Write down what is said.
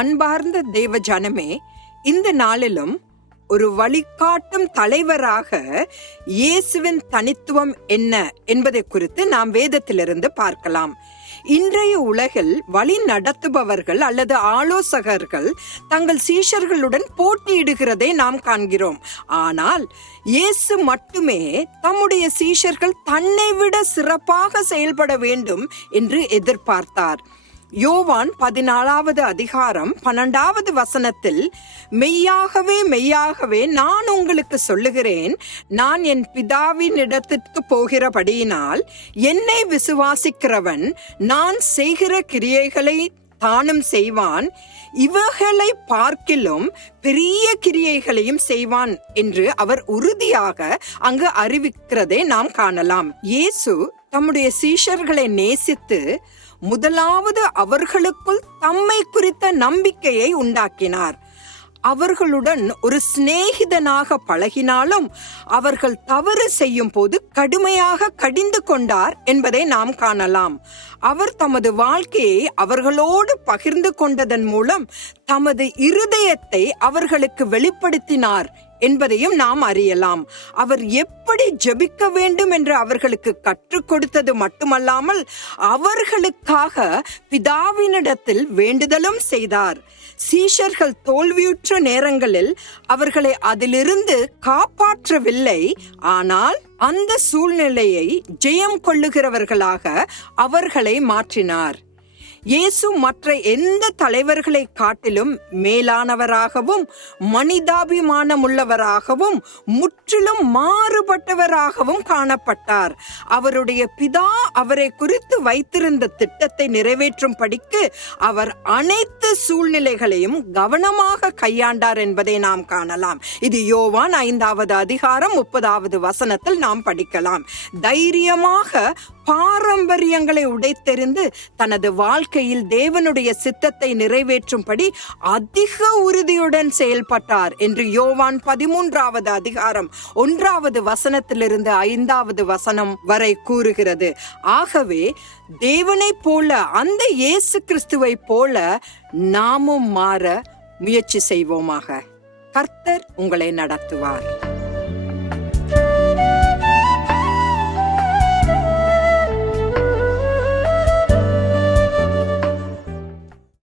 அன்பார்ந்த தேவ ஜனமே இந்த நாளிலும் ஒரு வழிகாட்டும் தலைவராக இயேசுவின் தனித்துவம் என்ன என்பதை குறித்து நாம் வேதத்திலிருந்து பார்க்கலாம். இன்றைய உலகில் வழி நடத்துபவர்கள் அல்லது ஆலோசகர்கள் தங்கள் சீஷர்களுடன் போட்டியிடுகிறதை நாம் காண்கிறோம். ஆனால் இயேசு மட்டுமே தம்முடைய சீஷர்கள் தன்னை விட சிறப்பாக செயல்பட வேண்டும் என்று எதிர்பார்த்தார். யோவான் பதினாலாவது அதிகாரம் பன்னெண்டாவது வசனத்தில் மெய்யாகவே மெய்யாகவே நான் உங்களுக்கு சொல்லுகிறேன். நான் என் பிதாவின் இடத்திற்கு போகிறபடியினால் என்னை விசுவாசிக்கிறவன் நான் செய்கிற கிரியைகளை தானும் செய்வான். இவைகளை பார்க்கிலும் பெரிய கிரியைகளையும் செய்வான் என்று அவர் உறுதியாக அங்கு அறிவிக்கிறதை நாம் காணலாம். இயேசு தம்முடைய சீஷர்களை நேசித்து முதலாவது அவர்களுக்குள் தம்மை குறித்த நம்பிக்கையை உண்டாக்கினார். அவர்களுடன் ஒரு சிநேகிதனாக பழகினாலும் அவர்கள் தவறு செய்யும் போது கடுமையாக கடிந்து கொண்டார் என்பதை நாம் காணலாம். அவர் தமது வாழ்க்கையை அவர்களோடு பகிர்ந்து கொண்டதன் மூலம் தமது இருதயத்தை அவர்களுக்கு வெளிப்படுத்தினார் என்பதையும் நாம் அறியலாம். அவர் எப்படி ஜெபிக்க வேண்டும் என்று அவர்களுக்கு கற்றுக் கொடுத்தது மட்டுமல்லாமல் அவர்களுக்காக பிதாவினிடத்தில் வேண்டுதலும் செய்தார். சீஷர்கள் தோல்வியுற்ற நேரங்களில் அவர்களை அதிலிருந்து காப்பாற்றவில்லை. ஆனால் அந்த சூழ்நிலையை ஜெயம் கொள்ளுகிறவர்களாக அவர்களை மாற்றினார். இயேசு மற்ற எந்த தலைவர்களை காட்டிலும் மேலானவராகவும் மனிதாபிமானமுள்ளவராகவும் முற்றிலும் மாறுபட்டவராகவும் காணப்பட்டார். அவருடைய பிதா அவரை குறித்து வைத்திருந்த திட்டத்தை நிறைவேற்றும் படிக்கு அவர் அனைத்து சூழ்நிலைகளையும் கவனமாக கையாண்டார் என்பதை நாம் காணலாம். இது யோவான் ஐந்தாவது அதிகாரம் முப்பதாவது வசனத்தில் நாம் படிக்கலாம். தைரியமாக பாரம்பரியங்களை உடைத்தெறிந்து தனது வாழ்க்கை வாழ்க்கையில் தேவனுடைய சித்தத்தை நிறைவேற்றும்படி அதிக உறுதியுடன் செயல்பட்டார் என்று யோவான் பதிமூன்றாவது அதிகாரம் ஒன்றாவது வசனத்திலிருந்து ஐந்தாவது வசனம் வரை கூறுகிறது. ஆகவே தேவனைப் போல அந்த இயேசு கிறிஸ்துவை போல நாமும் மாற முயற்சி செய்வோமாக. கர்த்தர் உங்களை நடத்துவார்.